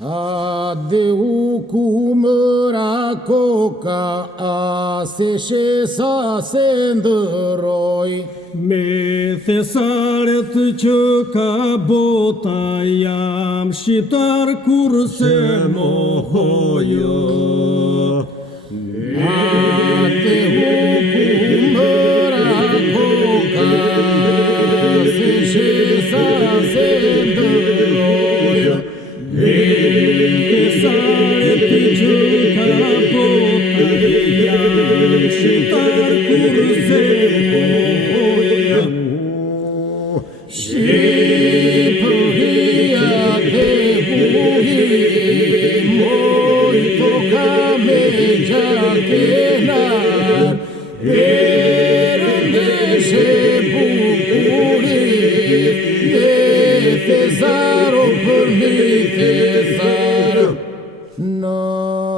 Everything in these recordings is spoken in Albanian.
A de u kumëra koka, a se shesa se ndëroj. Me thesaret që ka bota, jam shqiptar kurse mohojo. A de u kumëra koka, se shesa se ndëroj. Thesaret që ka bota, jam shqiptar kurse mohojo. Shqipëria dhe buhi, moj toka me gjakenar, perëndeshe bukurit, dhe thezaro për mi thezaro. Në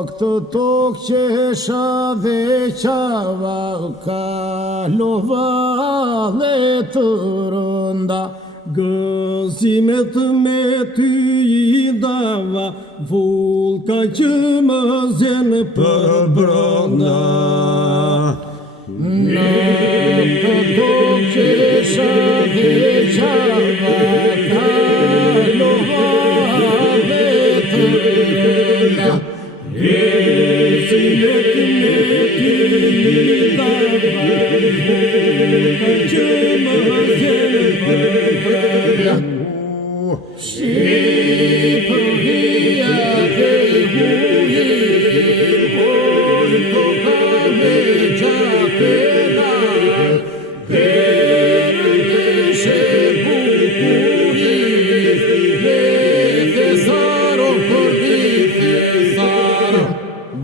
këtë tokë qesha dhe qava, kalova dhe të rënda, Gëzimet me ty I dava, vullka që më zjenë për brenda. Në këtë tokë qesha dhe qava, kalova dhe të rënda. Gëzimet me ty I dava, vullka që më zjenë për brenda. Shqipëria dhe buhi, moj toka me gjakenar, perëndeshe bukurit, dhe thezaro për mi thezaro.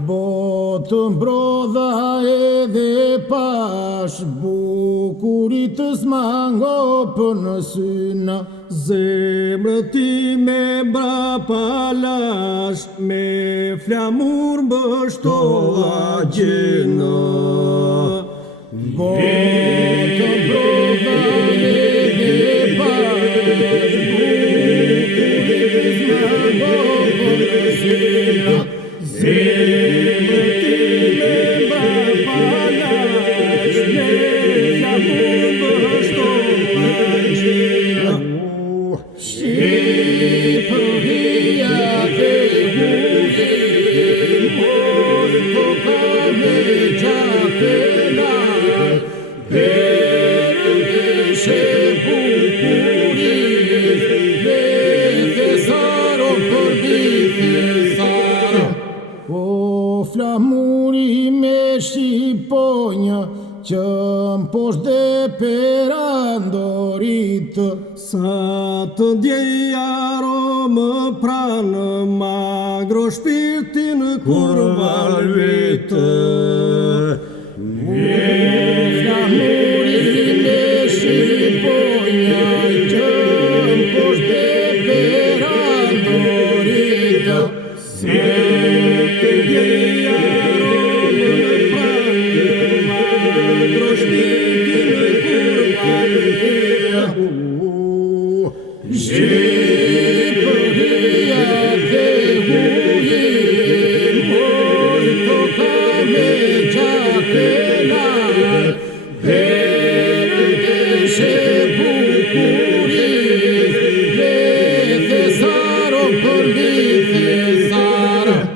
Botë mbrodha edhe pash, bukurit s'mangopën syna. Zemrët time mbrapa lash, me flamur mbështova gjena. Botë mbrodha edhe pash, bukurit s'mangopën syna. Zemrët time mbrapa lash, me flamur mbështova gjena. Shqipëria dhe buhi, moj toka me gjakenar, perëndeshe bukurit, dhe thezaro për mi thezaro. O flamuri me Shqiponja, që m'poshtë dhe perandorit, Sa të ndjej aromë pranë, magro shpirtin kur valvitë. Flamuri me Shqiponja, që m'poshtë dhe perandorit, Sa të ndjej aromë pranë, magro shpirtin kur valvitë.